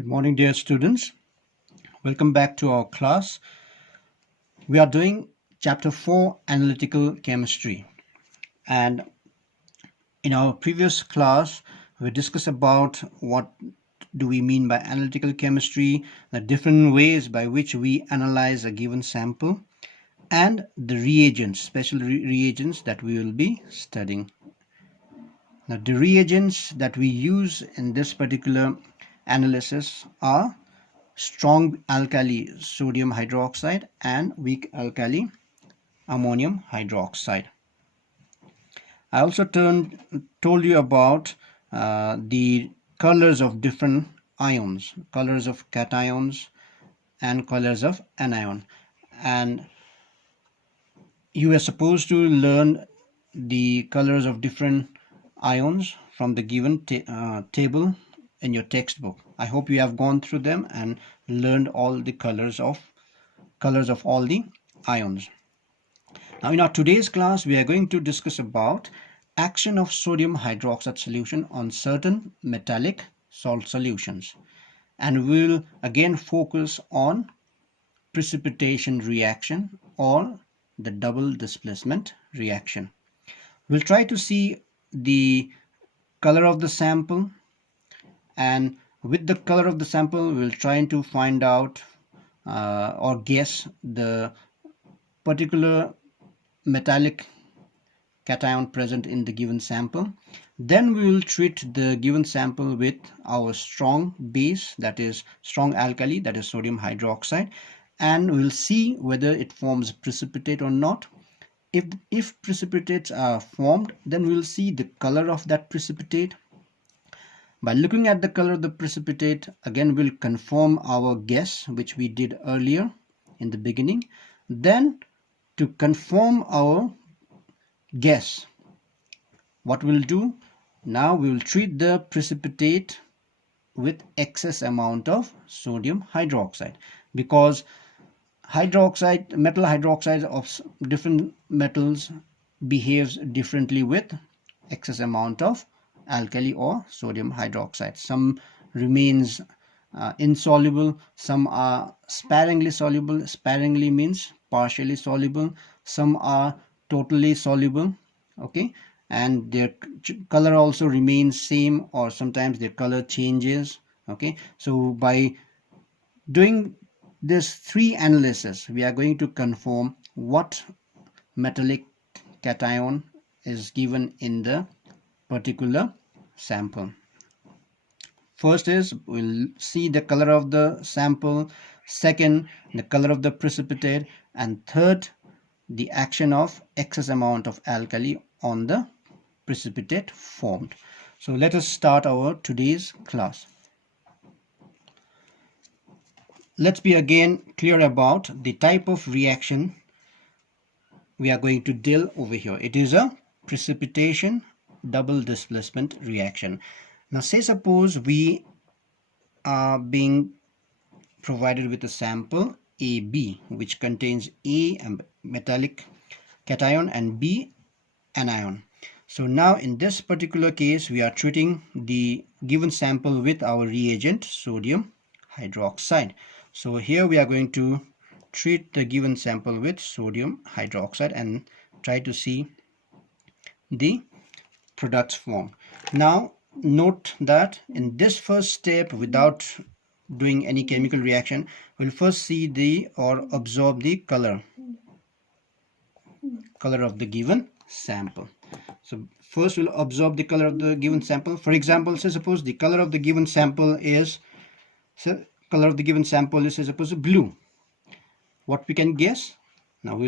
Good morning, dear students. Welcome back to our class. We are doing chapter 4, analytical chemistry. And in our previous class, we discussed about what do we mean by analytical chemistry, the different ways by which we analyze a given sample, and the reagents, special reagents that we will be studying. Now, the reagents that we use in this particular analysis are strong alkali sodium hydroxide and weak alkali ammonium hydroxide. I also told you about the colors of different ions, colors of cations and colors of anion, and you are supposed to learn the colors of different ions from the given table in your textbook. I hope you have gone through them and learned all the colors of all the ions. Now in our today's class we are going to discuss about action of sodium hydroxide solution on certain metallic salt solutions, and we will again focus on precipitation reaction or the double displacement reaction. We'll try to see the color of the sample, and with the color of the sample we'll try to find out or guess the particular metallic cation present in the given sample. Then we will treat the given sample with our strong base, that is strong alkali, that is sodium hydroxide, and we'll see whether it forms precipitate or not. If precipitates are formed, then we'll see the color of that precipitate. By looking at the color of the precipitate, again we'll confirm our guess which we did earlier in the beginning. Then to confirm our guess, what we'll do now, we will treat the precipitate with excess amount of sodium hydroxide, because metal hydroxide of different metals behaves differently with excess amount of alkali or sodium hydroxide. Some remains insoluble, some are sparingly soluble. Sparingly means partially soluble. Some are totally soluble, okay, and their color also remains same, or sometimes their color changes, okay. So by doing this three analysis, we are going to confirm what metallic cation is given in the particular sample. First is we'll see the color of the sample, second the color of the precipitate, and third the action of excess amount of alkali on the precipitate formed. So let us start our today's class. Let's be again clear about the type of reaction we are going to deal over here. It is a precipitation double displacement reaction. Now say suppose we are being provided with a sample AB which contains A metallic cation and B anion. So now in this particular case we are treating the given sample with our reagent sodium hydroxide. So here we are going to treat the given sample with sodium hydroxide and try to see the products formed. Now note that in this first step, without doing any chemical reaction, we'll first see or absorb the color of the given sample. So first we'll absorb the color of the given sample. For example, say suppose the color of the given sample is say suppose blue. What we can guess now,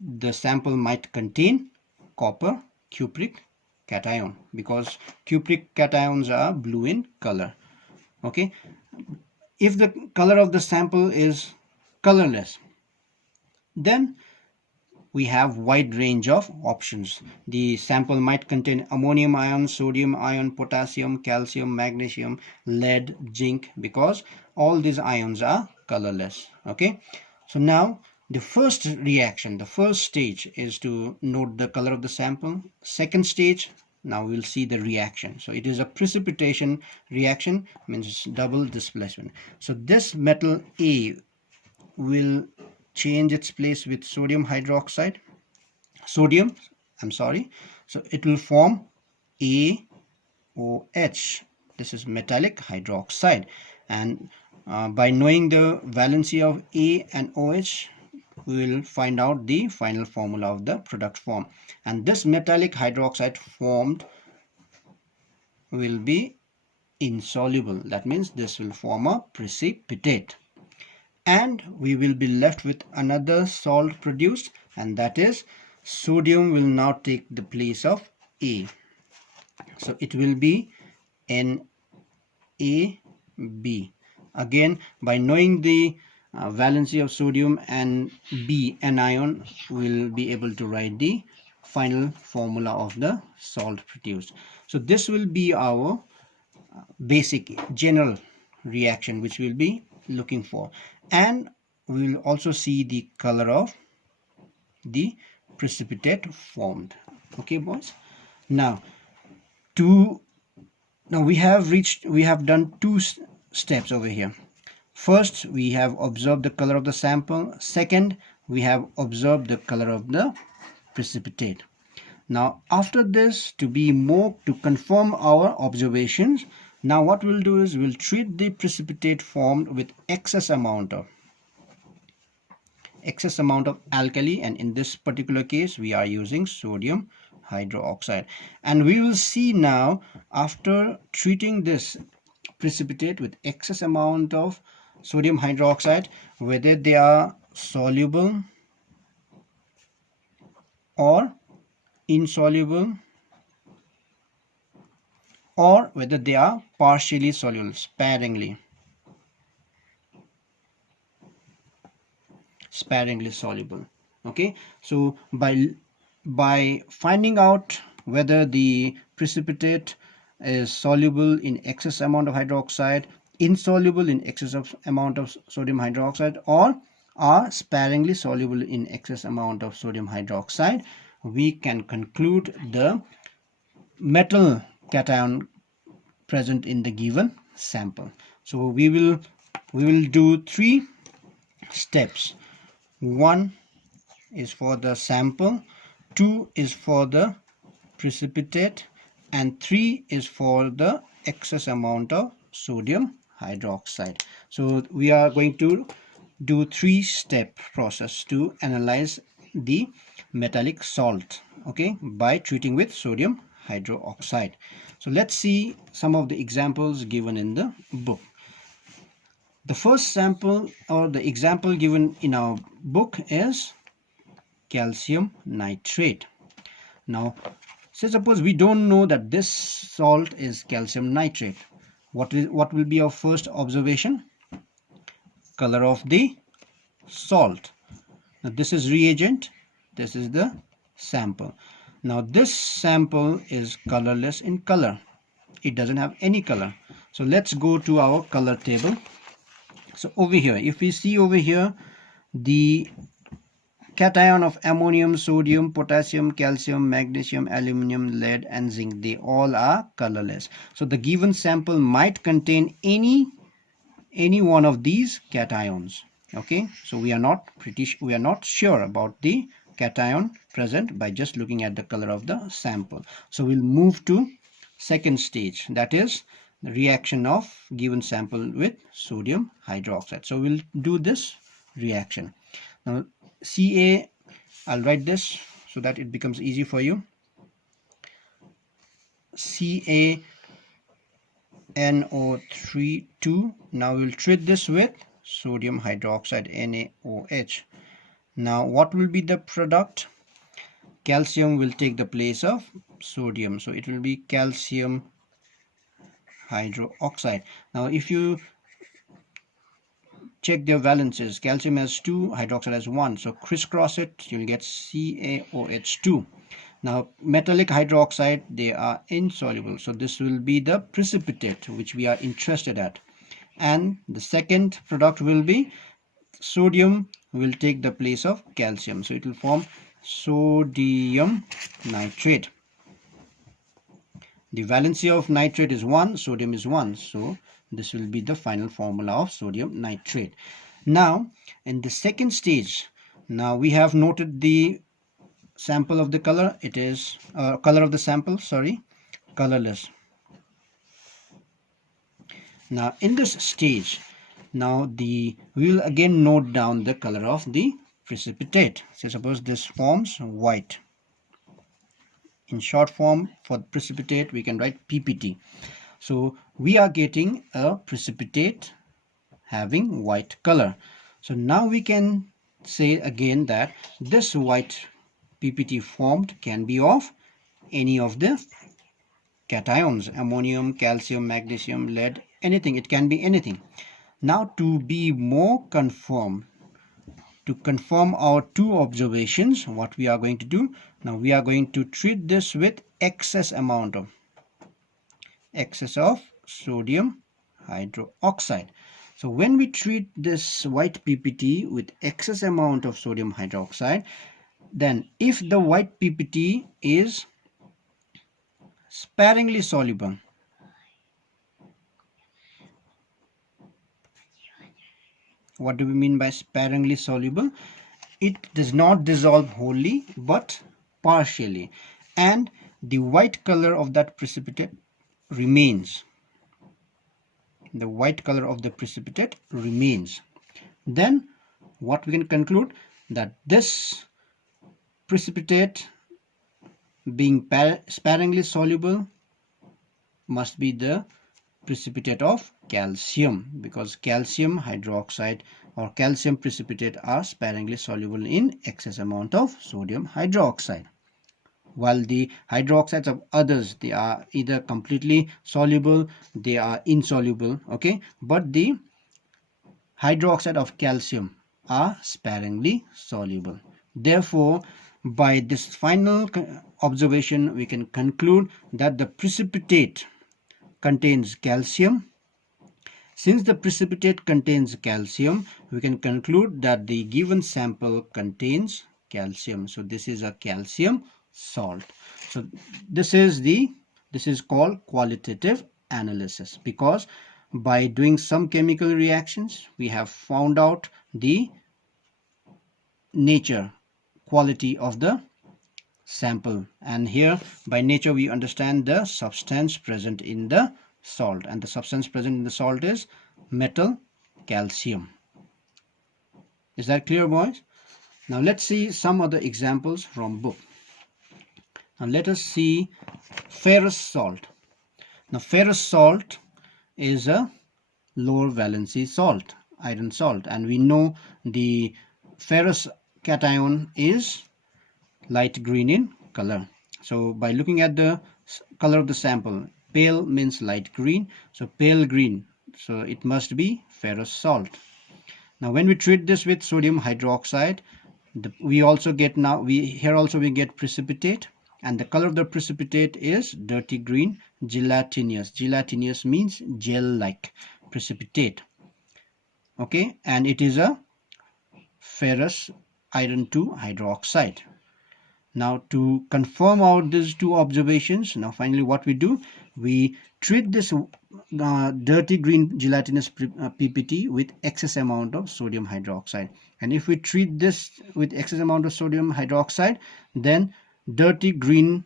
the sample might contain copper cupric cation, because cupric cations are blue in color, okay. If the color of the sample is colorless, then we have wide range of options. The sample might contain ammonium ion, sodium ion, potassium, calcium, magnesium, lead, zinc, because all these ions are colorless, okay. So now the first reaction, the first stage is to note the color of the sample. Second stage, Now we'll see the reaction. So it is a precipitation reaction, means double displacement. So this metal A will change its place with sodium hydroxide. So it will form AOH. This is metallic hydroxide. And by knowing the valency of A and OH, we will find out the final formula of the product form. And this metallic hydroxide formed will be insoluble. That means this will form a precipitate. And we will be left with another salt produced, and that is sodium will now take the place of A. So it will be NaB. Again, by knowing the valency of sodium and B, anion, will be able to write the final formula of the salt produced. So this will be our basic general reaction which we'll be looking for, and we will also see the color of the precipitate formed. Okay, boys. Now we have done two steps over here. First, we have observed the color of the sample. Second, we have observed the color of the precipitate. Now after this, to confirm our observations, now what we'll do is we'll treat the precipitate formed with excess amount of alkali, and in this particular case we are using sodium hydroxide. And we will see now, after treating this precipitate with excess amount of sodium hydroxide, whether they are soluble or insoluble, or whether they are partially soluble, sparingly soluble. Okay, so by finding out whether the precipitate is soluble in excess amount of hydroxide, insoluble in excess of amount of sodium hydroxide, or are sparingly soluble in excess amount of sodium hydroxide, we can conclude the metal cation present in the given sample. So we will do three steps. One is for the sample, two is for the precipitate, and three is for the excess amount of sodium hydroxide. So we are going to do three-step process to analyze the metallic salt, okay, by treating with sodium hydroxide. So let's see some of the examples given in the book. The first sample or the example given in our book is calcium nitrate. Now, say suppose we don't know that this salt is calcium nitrate. What will be our first observation? Color of the salt. Now this is reagent, this is the sample. Now this sample is colorless in color. It doesn't have any color. So let's go to our color table. So over here, if we see over here, the cation of ammonium, sodium, potassium, calcium, magnesium, aluminum, lead, and zinc, they all are colorless. So the given sample might contain any one of these cations. Okay, so we are not sure about the cation present by just looking at the color of the sample. So we'll move to second stage, that is the reaction of given sample with sodium hydroxide. So we'll do this reaction. Now Ca, I'll write this so that it becomes easy for you. CaNO3 2. Now we'll treat this with sodium hydroxide, NaOH. Now what will be the product? Calcium will take the place of sodium, so it will be calcium hydroxide. Now if you check their valences, calcium has 2, hydroxide has 1, so crisscross it, you'll get CaOH2. Now metallic hydroxide, they are insoluble, so this will be the precipitate which we are interested at. And the second product will be sodium will take the place of calcium, so it will form sodium nitrate. The valency of nitrate is 1, sodium is 1. So this will be the final formula of sodium nitrate. Now, in the second stage, now we have noted the sample of the color. It is color of the sample, sorry, colorless. Now in this stage, now we will again note down the color of the precipitate. So suppose this forms white. In short form for precipitate we can write PPT. So we are getting a precipitate having white color. So now we can say again that this white PPT formed can be of any of the cations, ammonium, calcium, magnesium, lead, anything. It can be anything. Now to be more confirmed, to confirm our two observations, what we are going to do, now we are going to treat this with excess of sodium hydroxide. So when we treat this white PPT with excess amount of sodium hydroxide, then if the white PPT is sparingly soluble, what do we mean by sparingly soluble? It does not dissolve wholly but partially, and the white color of that precipitate remains. The white color of the precipitate remains. Then what we can conclude, that this precipitate being sparingly soluble must be the precipitate of calcium, because calcium hydroxide or calcium precipitate are sparingly soluble in excess amount of sodium hydroxide, while the hydroxides of others, they are either completely soluble, they are insoluble, okay, but the hydroxide of calcium are sparingly soluble. Therefore, by this final observation we can conclude that the precipitate contains calcium. Since the precipitate contains calcium, we can conclude that the given sample contains calcium. So this is a calcium salt. So this is called qualitative analysis, because by doing some chemical reactions we have found out the nature, quality of the sample, and here by nature we understand the substance present in the salt, and the substance present in the salt is metal calcium. Is that clear, boys? Now let's see some other examples from book. Now let us see ferrous salt. Now ferrous salt is a lower valency salt, iron salt, and we know the ferrous cation is light green in color. So by looking at the color of the sample, pale means light green, so pale green, so it must be ferrous salt. Now when we treat this with sodium hydroxide, we also get, here also we get precipitate, and the color of the precipitate is dirty green, gelatinous. Gelatinous means gel like precipitate, okay, and it is a ferrous iron 2 hydroxide. Now to confirm out these two observations, now finally what we do, we treat this dirty green gelatinous PPT with excess amount of sodium hydroxide, and if we treat this with excess amount of sodium hydroxide, then dirty green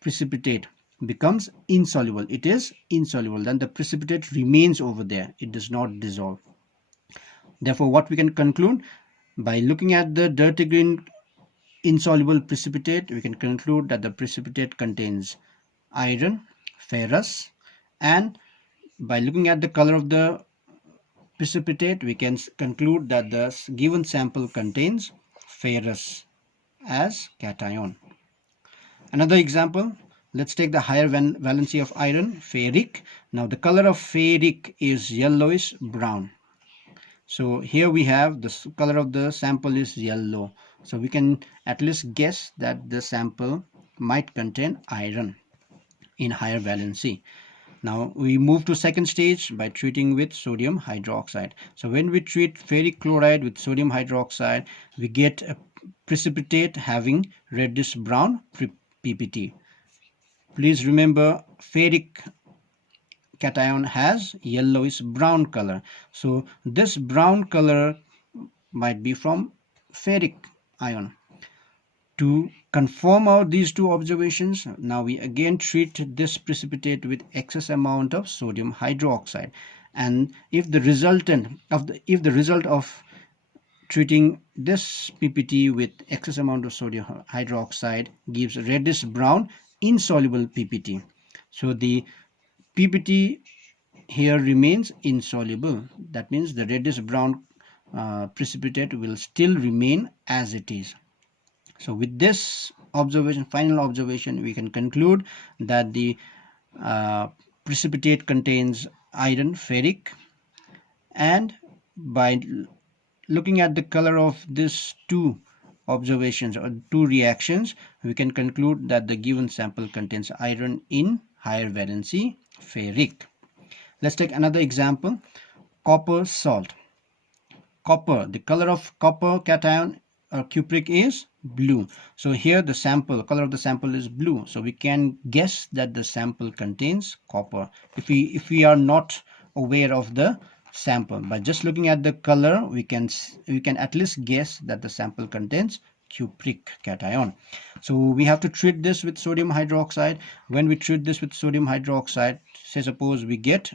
precipitate becomes insoluble. It is insoluble, then the precipitate remains over there, it does not dissolve. Therefore what we can conclude, by looking at the dirty green insoluble precipitate, we can conclude that the precipitate contains iron, ferrous, and by looking at the color of the precipitate, we can conclude that the given sample contains ferrous as cation. Another example, let's take the higher valency of iron, ferric. Now the color of ferric is yellowish brown. So here we have the color of the sample is yellow. So we can at least guess that the sample might contain iron in higher valency. Now we move to second stage by treating with sodium hydroxide. So when we treat ferric chloride with sodium hydroxide, we get a precipitate having reddish brown PPT. Please remember, ferric cation has yellowish brown color. So this brown color might be from ferric ion. To confirm out these two observations, now we again treat this precipitate with excess amount of sodium hydroxide, and if the result of treating this PPT with excess amount of sodium hydroxide gives reddish brown insoluble PPT, so the PPT here remains insoluble. That means the reddish brown precipitate will still remain as it is. So with this observation, final observation, we can conclude that the precipitate contains iron, ferric, and by looking at the color of these two observations or two reactions, we can conclude that the given sample contains iron in higher valency ferric. Let's take another example, copper salt. Copper, the color of copper cation or cupric is blue. So here the color of the sample is blue. So we can guess that the sample contains copper. If we are not aware of the sample, by just looking at the color, we can at least guess that the sample contains cupric cation. So we have to treat this with sodium hydroxide. When we treat this with sodium hydroxide, say suppose we get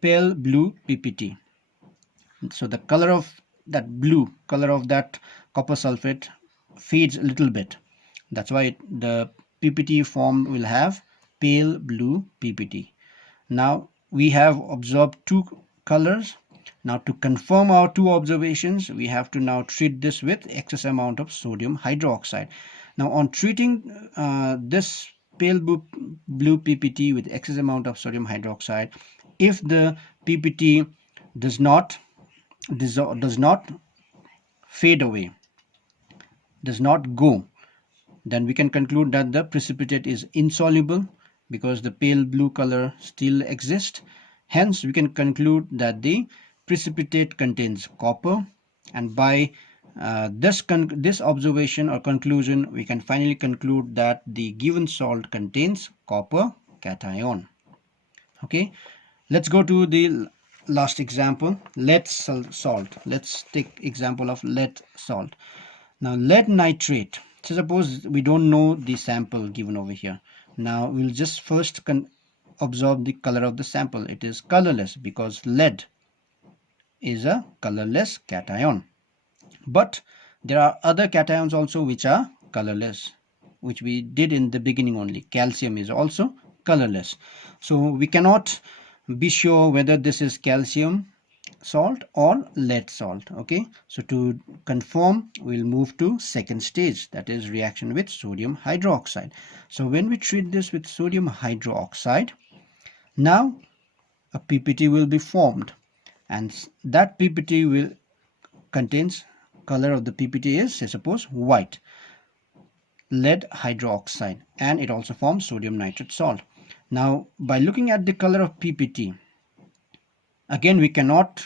pale blue PPT. So the color of that blue color of that copper sulfate fades a little bit. That's why the PPT form will have pale blue PPT. Now we have observed two colors. Now to confirm our two observations, we have to now treat this with excess amount of sodium hydroxide. Now on treating this pale blue PPT with excess amount of sodium hydroxide, if the PPT does not fade away, does not go, then we can conclude that the precipitate is insoluble because the pale blue color still exists. Hence we can conclude that the precipitate contains copper, and by this observation or conclusion, we can finally conclude that the given salt contains copper cation. Okay, let's go to the last example, lead salt. Let's take example of lead salt. Now lead nitrate. So suppose we don't know the sample given over here. Now we'll just first observe the color of the sample. It is colorless because lead is a colorless cation. But there are other cations also which are colorless, which we did in the beginning only. Calcium is also colorless. So we cannot be sure whether this is calcium salt or lead salt. Okay, so to confirm, we'll move to second stage, that is reaction with sodium hydroxide. So when we treat this with sodium hydroxide, now a PPT will be formed, and that PPT will contains color of the PPT is, say suppose, white, lead hydroxide, and it also forms sodium nitrate salt. Now by looking at the color of PPT, again we cannot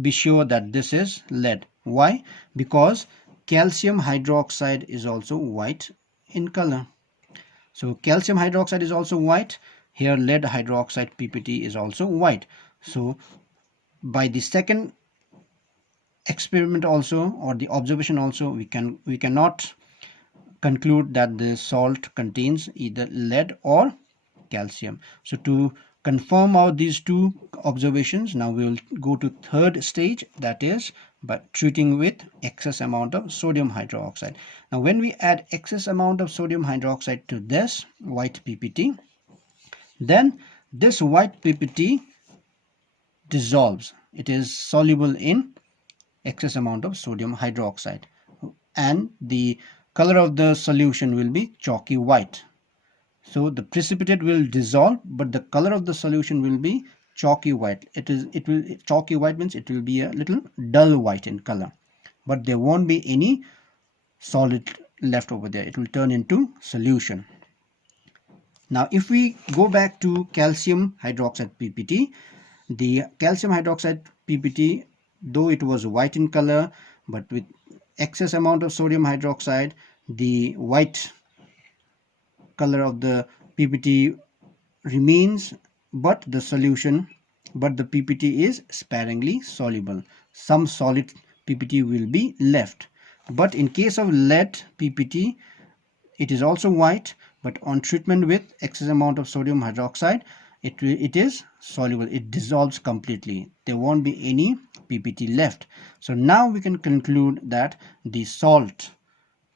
be sure that this is lead. Why? Because calcium hydroxide is also white in color. So calcium hydroxide is also white. Here lead hydroxide PPT is also white. So by the second experiment also, or the observation also, we cannot conclude that the salt contains either lead or calcium. So to confirm out these two observations, now we will go to third stage, that is by treating with excess amount of sodium hydroxide. Now when we add excess amount of sodium hydroxide to this white PPT, then this white PPT dissolves. It is soluble in excess amount of sodium hydroxide, and the color of the solution will be chalky white. So the precipitate will dissolve, but the color of the solution will be chalky white. Chalky white means it will be a little dull white in color, but there won't be any solid left over there. It will turn into solution. Now if we go back to calcium hydroxide PPT, the calcium hydroxide PPT, though it was white in color, but with excess amount of sodium hydroxide, the white color of the PPT remains, but the PPT is sparingly soluble. Some solid PPT will be left. But in case of lead PPT, it is also white, but on treatment with excess amount of sodium hydroxide, it is soluble. It dissolves completely. There won't be any PPT left. So now we can conclude that the salt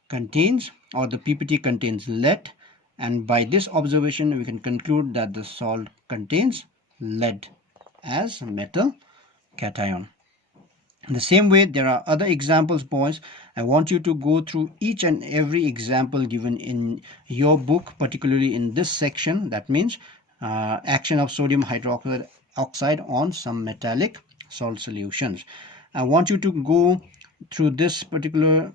contains, or the PPT contains, lead, and by this observation we can conclude that the salt contains lead as metal cation. In the same way, there are other examples, boys. I want you to go through each and every example given in your book, particularly in this section. That means action of sodium hydroxide on some metallic salt solutions. I want you to go through this particular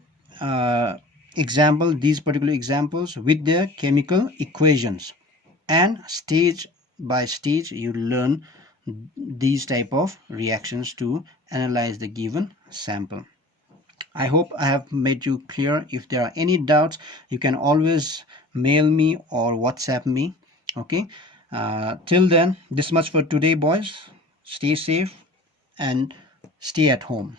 these particular examples with their chemical equations, and stage by stage you learn these type of reactions to analyze the given sample. I hope I have made you clear. If there are any doubts, you can always mail me or WhatsApp me. Okay, till then, this much for today, boys. Stay safe and stay at home.